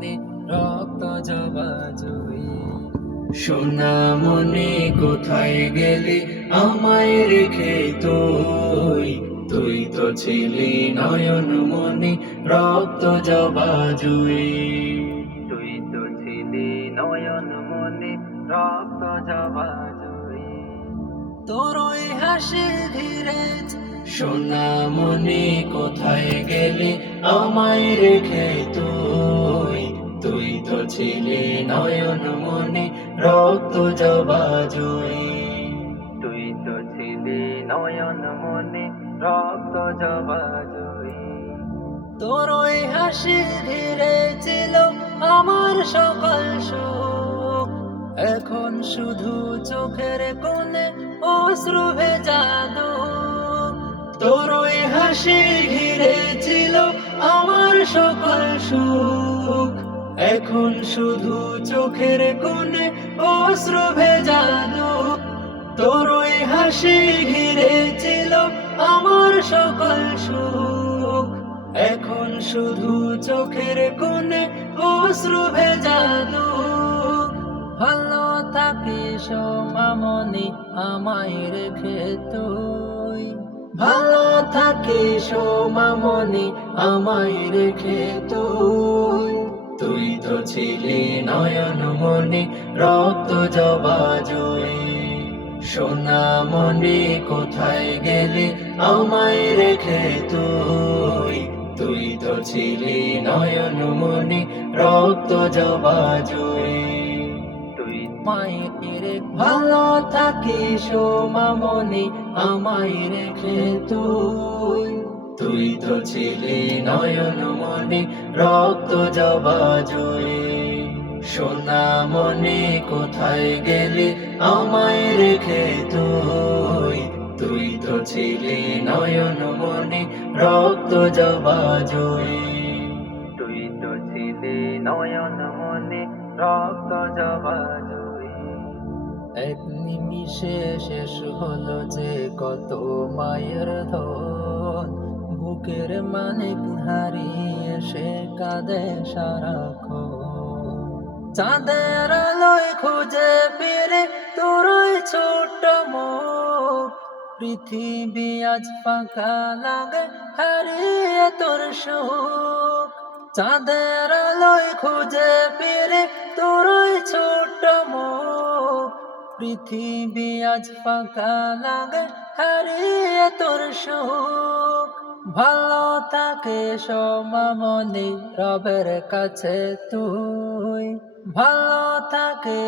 মনে রক্ত জবা জয়ী। সোনামণি কোথায় গেলি আমায় রেখে তুই? তুই তো ছিলি নয়ন মনি রক্ত জবা জুই। তুই তো ছিলি নয়ন মনি রক্ত জবা জয়ী। তোর ওই হাসি ধীরে সোনামণি কোথায় গেলি আমায় রেখে তুই? তুই তো ছিলি নয়ন মনি রক্ত জবা জুই। তুই তো ছিলি নয়ন মনি রক্ত জবা জয়ী। তোর ওই হাসি ধীরে ছিল আমার সকল সুখ, এখন শুধু চোখের কোণে অশ্রু ভেজা দুঃখ। তোর ওই হাসি ঘিরে ছিল আমার সকল সুখ, এখন শুধু চোখের কোণে অশ্রু ভেজা দুঃখ। তোর ওই হাসি ঘিরে ছিল আমার সকল সুখ, এখন শুধু চোখের কোণে অশ্রু ভেজা দুঃখ। ভালো থাকিস মামনি আমায় রেখে তুই। ভালো থাকিস মামনি আমায় রেখে তুই। তুই তো ছিলি নয়ন মনি রক্ত জবা জুই। সোনামণি কোথায় গেলি আমায় রেখে তুই? তুই তো ছিলি নয়ন মনি রক্ত জবা জুই। তুই মায়ের ভালো থাকিস মামনি আমায় রেখে তুই। তুই তো ছিলি নয়ন মনি রক্ত জবা জুই। সোনামণি কোথায় গেলি আমায় রেখে তুই? তুই তো ছিলি নয়ন মনি রক্ত জবা জুই। তুই তো ছিলি নয়ন মনি রক্ত জবা জয়ী। এক নিমিষে শেষ হলো যে কত মায়ের ধন, বুকের মানিক হারিয়ে সে কাঁদে সারাক্ষণ। চাঁদের আলোয় খুঁজে ফিরে তোর ওই ছোট্ট মুখ, পৃথিবী আজ ফাঁকা লাগে হারিয়ে তোর সুখ। চাঁদের আলোয় খুঁজে ফিরে তোর ওই ছোট্ট মুখ, পৃথিবী আজ ফাঁকা লাগে হারিয়ে তোর সুখ। ভালো থাকে মামনি রবের কাছে তুই। ভালো থাকে